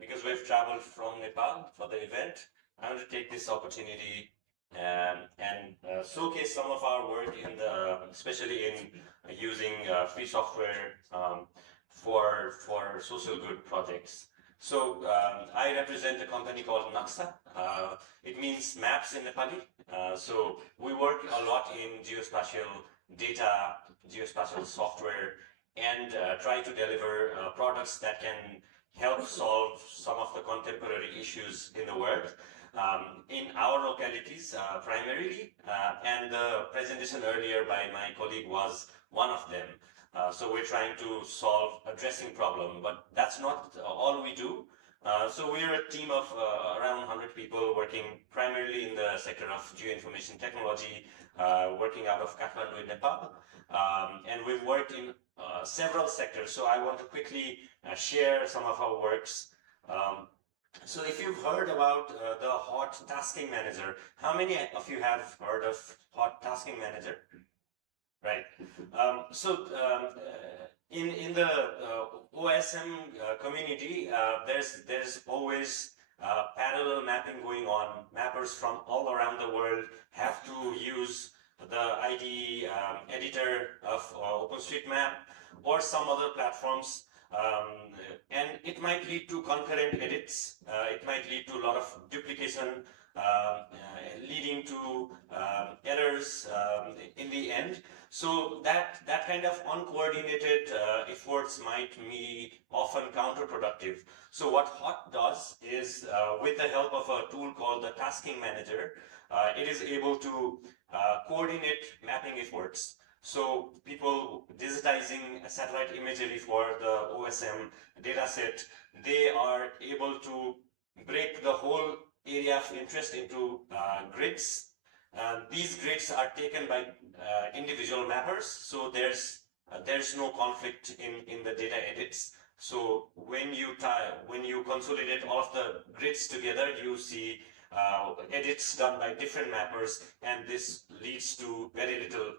because we've traveled from Nepal for the event, I want to take this opportunity and showcase some of our work in the, especially in using free software for social good projects. So I represent a company called Naxa. It means maps in Nepali. So we work a lot in geospatial data, geospatial software, and try to deliver products that can help solve some of the contemporary issues in the world. In our localities primarily, and the presentation earlier by my colleague was one of them. So we're trying to solve a dressing problem, but that's not all we do. So we're a team of around 100 people working primarily in the sector of geoinformation technology, working out of Kathmandu in Nepal. And we've worked in several sectors. So I want to quickly share some of our works. So if you've heard about the Hot Tasking Manager, how many of you have heard of Hot Tasking Manager? Right. In the OSM community, there's always parallel mapping going on. Mappers from all around the world have to use the IDE editor of OpenStreetMap or some other platforms. And it might lead to concurrent edits. It might lead to a lot of duplication, leading to errors in the end. So that kind of uncoordinated efforts might be often counterproductive. So what HOT does is, with the help of a tool called the Tasking Manager, it is able to coordinate mapping efforts. So people digitizing satellite imagery for the OSM dataset, they are able to break the whole area of interest into grids. These grids are taken by individual mappers, so there's no conflict in the data edits. So when you consolidate all of the grids together, you see edits done by different mappers, and this leads to very little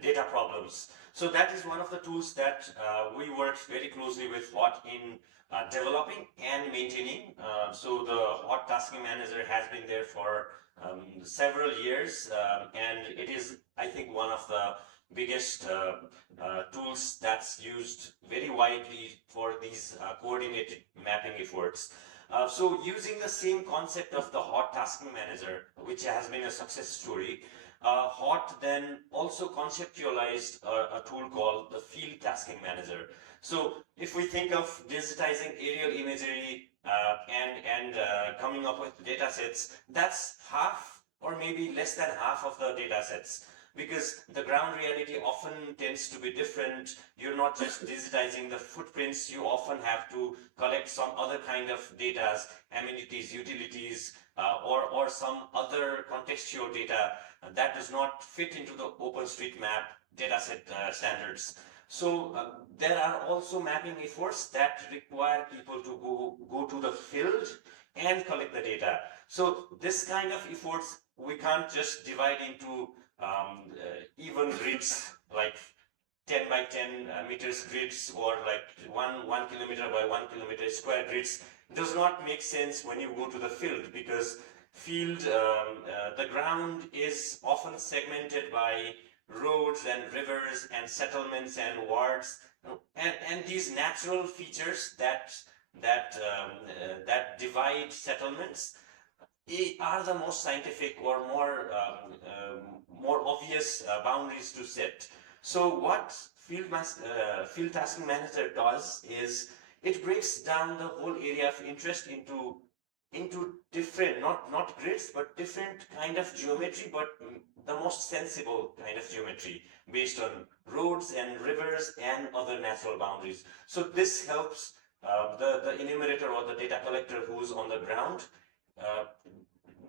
data problems. So that is one of the tools that we worked very closely with HOT in developing and maintaining. So the HOT Tasking Manager has been there for several years, and it is, I think, one of the biggest tools that's used very widely for these coordinated mapping efforts. So using the same concept of the HOT Tasking Manager, which has been a success story, HOT then also conceptualized a tool called the Field Tasking Manager. So if we think of digitizing aerial imagery and coming up with data sets, that's half or maybe less than half of the data sets, because the ground reality often tends to be different. You're not just digitizing the footprints, you often have to collect some other kind of data, amenities, utilities, or some other contextual data that does not fit into the OpenStreetMap dataset standards. So there are also mapping efforts that require people to go to the field and collect the data. So this kind of efforts, we can't just divide into even grids, like 10 by 10 meters grids, or like 1 kilometer by 1 kilometer square grids. Does not make sense when you go to the field, because field, the ground is often segmented by roads and rivers and settlements and wards, and these natural features that divide settlements are the most scientific or more obvious boundaries to set. So what Field Tasking Manager does is it breaks down the whole area of interest into different, not grids, but different kind of geometry, but the most sensible kind of geometry based on roads and rivers and other natural boundaries. So this helps the enumerator or the data collector who's on the ground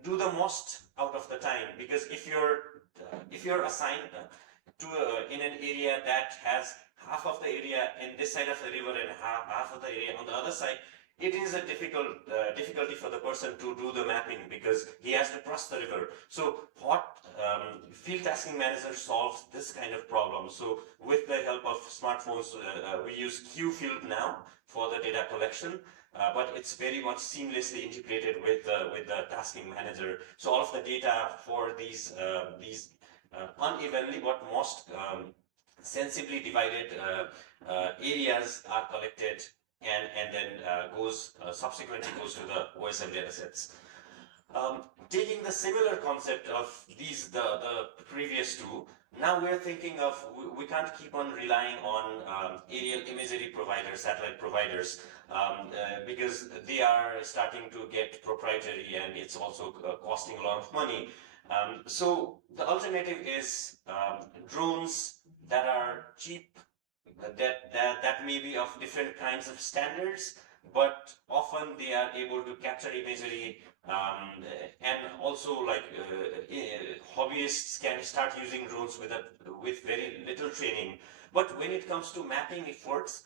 do the most out of the time, because if you're assigned to in an area that has half of the area in this side of the river and half of the area on the other side, it is a difficulty for the person to do the mapping because he has to cross the river. So what field tasking manager solves this kind of problem. So with the help of smartphones, we use QField now for the data collection. But it's very much seamlessly integrated with the tasking manager. So all of the data for these unevenly but most sensibly divided areas are collected and then subsequently goes to the OSM datasets. Taking the similar concept of the previous two, now we're thinking of, we can't keep on relying on aerial imagery providers, satellite providers, because they are starting to get proprietary and it's also costing a lot of money. So the alternative is drones that are cheap, that may be of different kinds of standards, but often they are able to capture imagery, and also like hobbyists can start using drones with very little training. But when it comes to mapping efforts,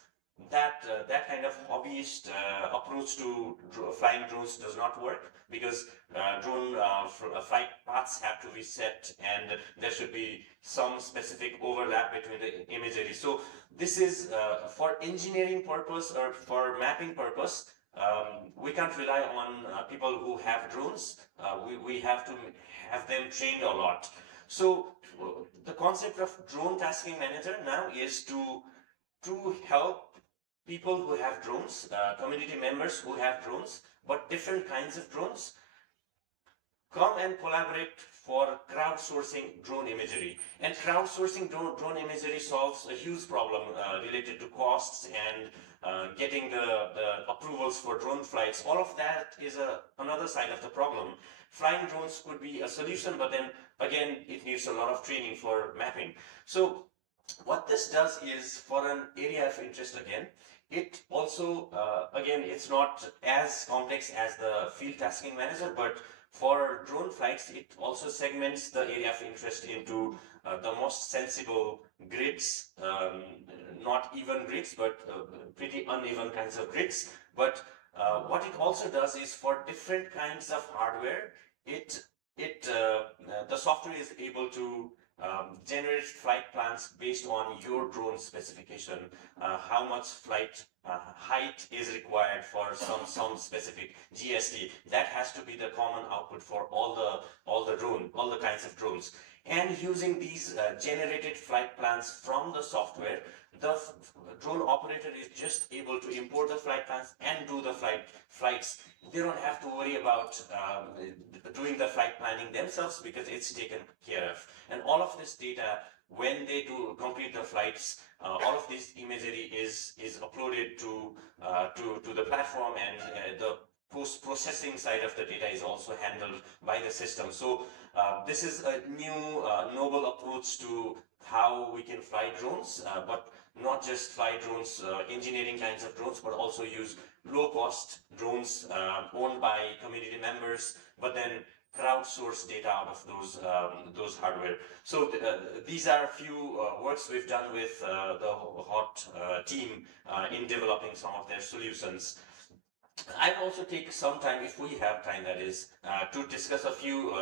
that kind of hobbyist approach to flying drones does not work, because drone flight paths have to be set and there should be some specific overlap between the imagery. So this is for engineering purpose or for mapping purpose. We can't rely on people who have drones. We have to have them trained a lot. So the concept of drone tasking manager now is to help people who have drones, community members who have drones, but different kinds of drones, come and collaborate for crowdsourcing drone imagery. And crowdsourcing drone imagery solves a huge problem related to costs and getting the approvals for drone flights. All of that is another side of the problem. Flying drones could be a solution, but then again, it needs a lot of training for mapping. So what this does is, for an area of interest again, it also, again, it's not as complex as the field tasking manager, but for drone flights, it also segments the area of interest into the most sensible grids, not even grids, but pretty uneven kinds of grids. But what it also does is, for different kinds of hardware, the software is able to generate flight plans based on your drone specification, how much flight height is required for some specific GST. That has to be the common output for all the kinds of drones. And using these generated flight plans from the software, the drone operator is just able to import the flight plans and do the flights. They don't have to worry about doing the flight planning themselves, because it's taken care of. And all of this data, when they do complete the flights, all of this imagery is uploaded to the platform, and the post-processing side of the data is also handled by the system. So this is a new noble approach to how we can fly drones, but not just fly drones, engineering kinds of drones, but also use low-cost drones owned by community members, but then crowdsource data out of those hardware. So these are a few works we've done with the HOT team in developing some of their solutions. I'll also take some time, if we have time, that is, to discuss a few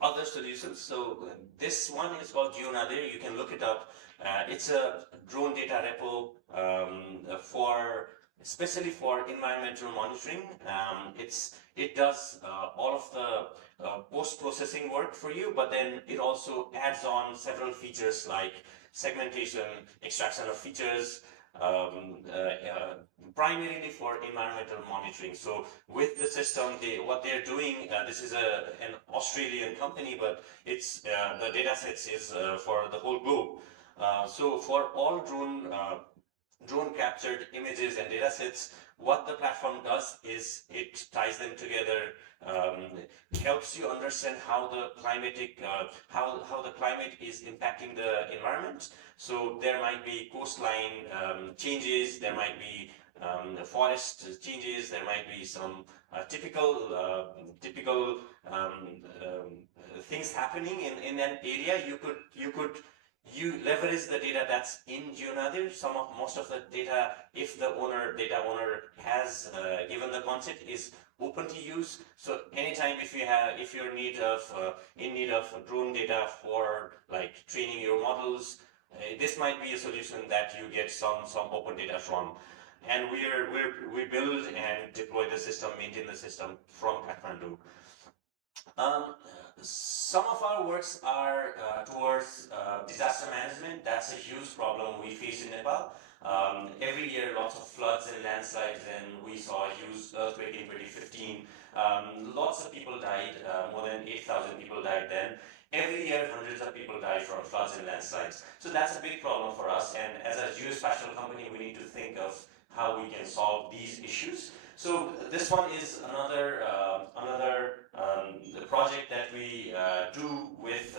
other solutions. So this one is called Geo-Intelligence. You can look it up. It's a drone data repo especially for environmental monitoring. It does all of the post-processing work for you, but then it also adds on several features like segmentation, extraction of features, primarily for environmental monitoring. So with the system, what they're doing, this is an Australian company, but it's the data sets is for the whole globe. So for all drone captured images and data sets, what the platform does is it ties them together, helps you understand how the how the climate is impacting the environment. So there might be coastline changes, there might be forest changes, there might be some typical things happening in an area. You could you leverage the data that's in Geo-Nadir. Most of the data, if the data owner has given the consent, is open to use. So anytime if you're in need of drone data for like training your models, this might be a solution that you get some open data from. And we build and deploy the system, maintain the system from Kathmandu. Um, some of our works are towards disaster management. That's a huge problem we face in Nepal. Every year, lots of floods and landslides, and we saw a huge earthquake in 2015. Lots of people died, more than 8,000 people died then. Every year, hundreds of people die from floods and landslides. So that's a big problem for us, and as a geospatial company, we need to think of how we can solve these issues. So this one is another project that we do with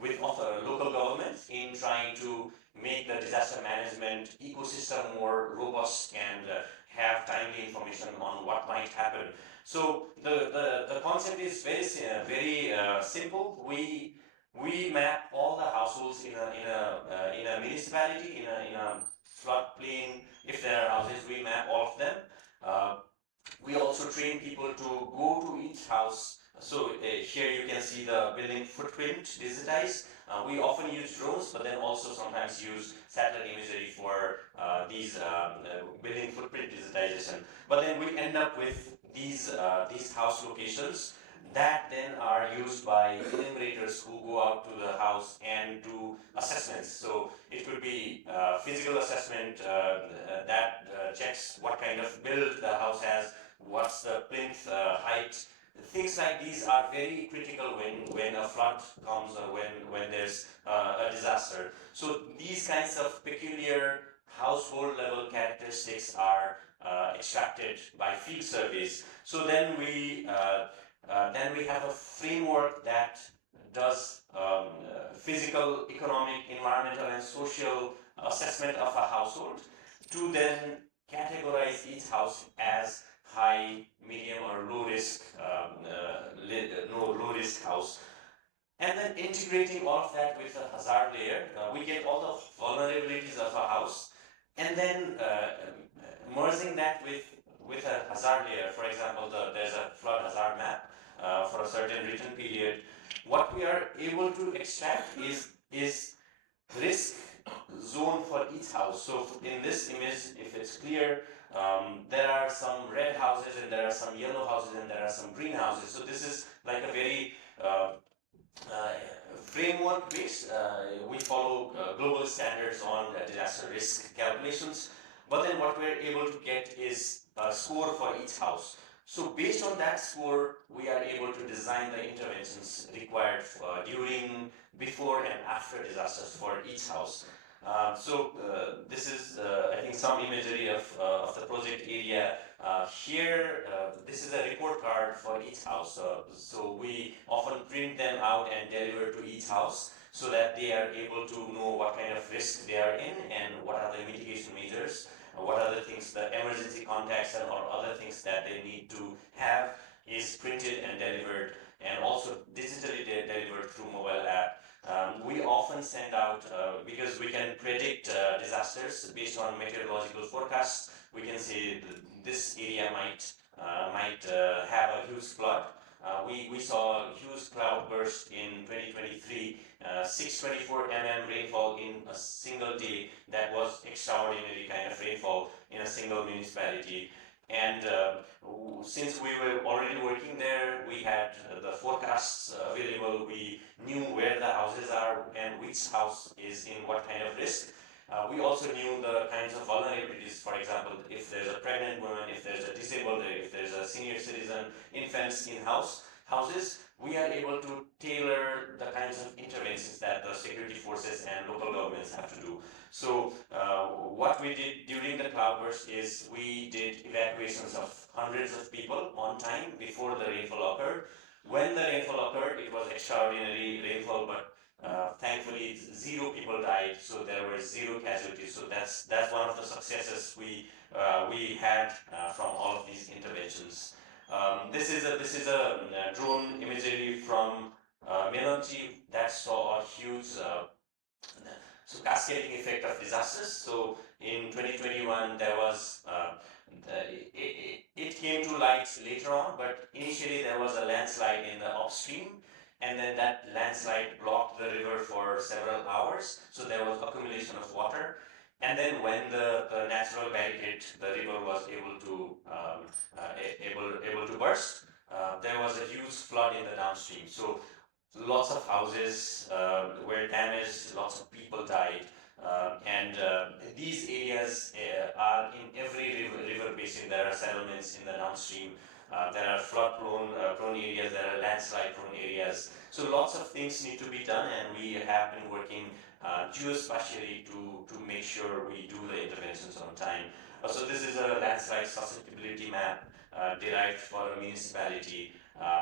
local governments in trying to make the disaster management ecosystem more robust and have timely information on what might happen. So the concept is very simple. We map all the households in a municipality, in a floodplain. If there are houses, we map all of them. Uh, we also train people to go to each house. So here you can see the building footprint digitized. We often use drones, but then also sometimes use satellite imagery for these building footprint digitization. But then we end up with these house locations that then are used by enumerators who go out to the house and do assessments. So it could be physical assessment that checks what kind of build the house has, what's the plinth height. Things like these are very critical when a flood comes or when there's a disaster. So these kinds of peculiar household level characteristics are extracted by field surveys. So then we have a framework that does physical, economic, environmental, and social assessment of a household to then categorize each house as high, medium, or low risk, low risk house. And then integrating all of that with a hazard layer, we get all the vulnerabilities of a house, and then merging that with a hazard layer. For example, there's a flood hazard map for a certain written period. What we are able to extract is risk zone for each house. So in this image, if it's clear, there are some red houses and there are some yellow houses and there are some green houses. So this is like a very framework based. We follow global standards on disaster risk calculations. But then what we're able to get is a score for each house. So based on that score, we are able to design the interventions required during, before, and after disasters for each house. This is, I think, some imagery of the project area. Here, this is a report card for each house. So we often print them out and deliver to each house so that they are able to know what kind of risk they are in and what are the mitigation measures, what are the things, the emergency contacts and or other things that they need to have is printed and delivered, and also digitally delivered through mobile app. We often send out, because we can predict disasters based on meteorological forecasts. We can say this area might have a huge flood. We saw a huge cloud burst in 2023, 624 rainfall in a single day. That was extraordinary kind of rainfall in a single municipality. And since we were already working there, we had the forecasts available. We knew where the houses are and which house is in what kind of risk. We also knew the kinds of vulnerabilities. For example, if there's a pregnant woman, if there's a disabled, if there's a senior citizen, infants in houses, we are able to tailor the kinds of interventions that the security forces and local governments have to do. So what we did during the cloudburst is we did evacuations of hundreds of people on time before the rainfall occurred. When the rainfall occurred, it was extraordinary rainfall, but thankfully, 0 people died, so there were 0 casualties. So that's one of the successes we had from all of these interventions. This is a drone imagery from Melonchi that saw a huge So cascading effect of disasters. So in 2021, there was it came to light later on, but initially there was a landslide in the upstream, and then that landslide blocked the river for several hours. So there was accumulation of water, and then when the natural barricade, the river was able to able to burst. There was a huge flood in the downstream. So lots of houses were damaged, lots of people died, and these areas are in every river basin. There are settlements in the downstream. There are flood prone areas. There are landslide prone areas. So lots of things need to be done, and we have been working geospatially to make sure we do the interventions on time. So this is a landslide susceptibility map derived for a municipality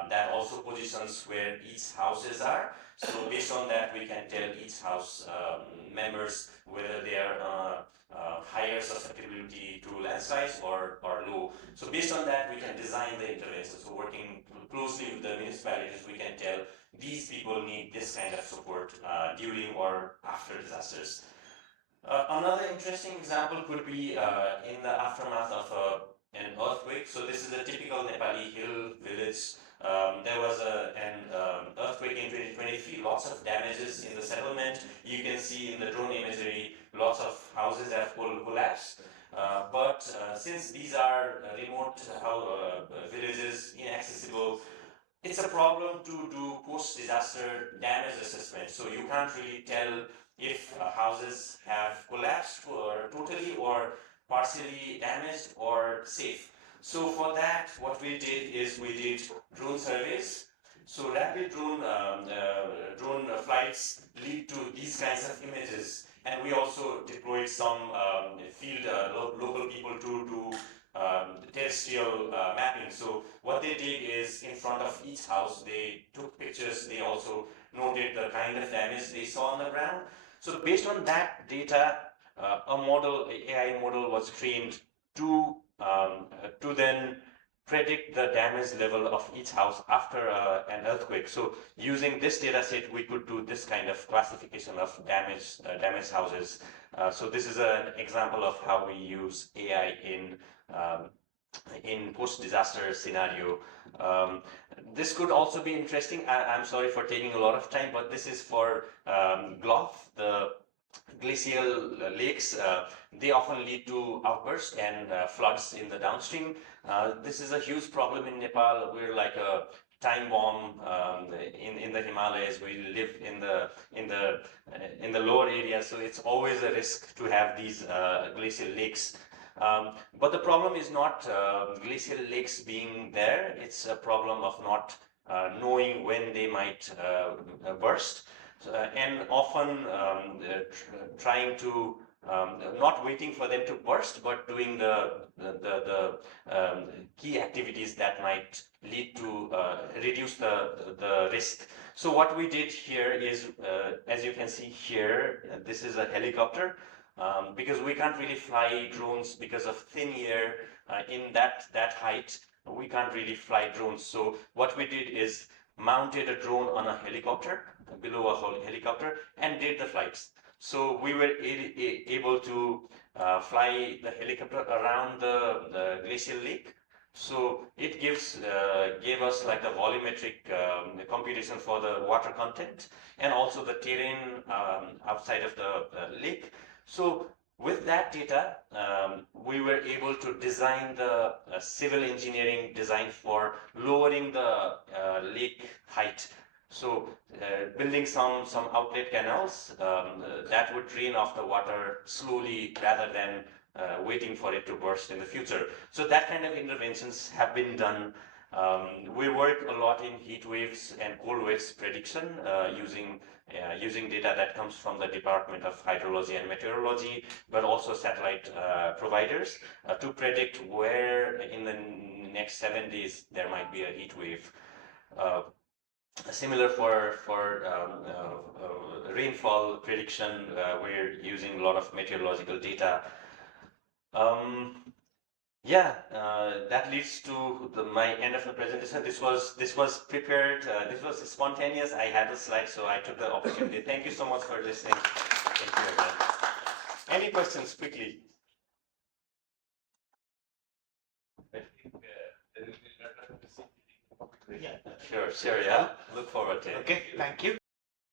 that also positions where each houses are. So based on that, we can tell each house members whether they are higher susceptibility to landslides or low. So based on that, we can design the intervention. So working closely with the municipalities, we can tell these people need this kind of support during or after disasters. Another interesting example could be in the aftermath of an earthquake. So this is a typical Nepali hill village. There was an earthquake in 2023, lots of damages in the settlement. You can see in the drone imagery, lots of houses have collapsed. But since these are remote villages, inaccessible, it's a problem to do post-disaster damage assessment. So you can't really tell if houses have collapsed or totally or partially damaged or safe. So for that, what we did is we did drone surveys. So rapid drone flights lead to these kinds of images, and we also deployed some field local people to do terrestrial mapping. So what they did is in front of each house, they took pictures. They also noted the kind of damage they saw on the ground. So based on that data, a model, AI model was trained to then predict the damage level of each house after an earthquake. So using this data set, we could do this kind of classification of damaged houses. So this is an example of how we use AI in post-disaster scenario. This could also be interesting. I'm sorry for taking a lot of time, but this is for Glof, the glacial lakes. They often lead to outbursts and floods in the downstream. This is a huge problem in Nepal. We're like a time bomb in the Himalayas. We live in the lower area, so it's always a risk to have these glacial lakes. But the problem is not glacial lakes being there. It's a problem of not knowing when they might burst. And often trying to not waiting for them to burst, but doing the key activities that might lead to reduce the risk. So what we did here is, as you can see here, this is a helicopter. Because we can't really fly drones because of thin air in that height. We can't really fly drones. So what we did is mounted a drone on a helicopter, below a whole helicopter, and did the flights. So we were able to fly the helicopter around the glacial lake. So it gave us like the volumetric computation for the water content and also the terrain outside of the lake. So with that data, we were able to design the civil engineering design for lowering the lake height. So building some outlet canals that would drain off the water slowly rather than waiting for it to burst in the future. So that kind of interventions have been done. We work a lot in heat waves and cold waves prediction using data that comes from the Department of Hydrology and Meteorology, but also satellite providers to predict where in the next 7 days there might be a heat wave. Similar for rainfall prediction, we're using a lot of meteorological data. Yeah, that leads to my end of the presentation. This was prepared. This was spontaneous. I had a slide, so I took the opportunity. Thank you so much for listening. Thank you again. Any questions quickly? Sure, yeah. Look forward to it. Okay, thank you.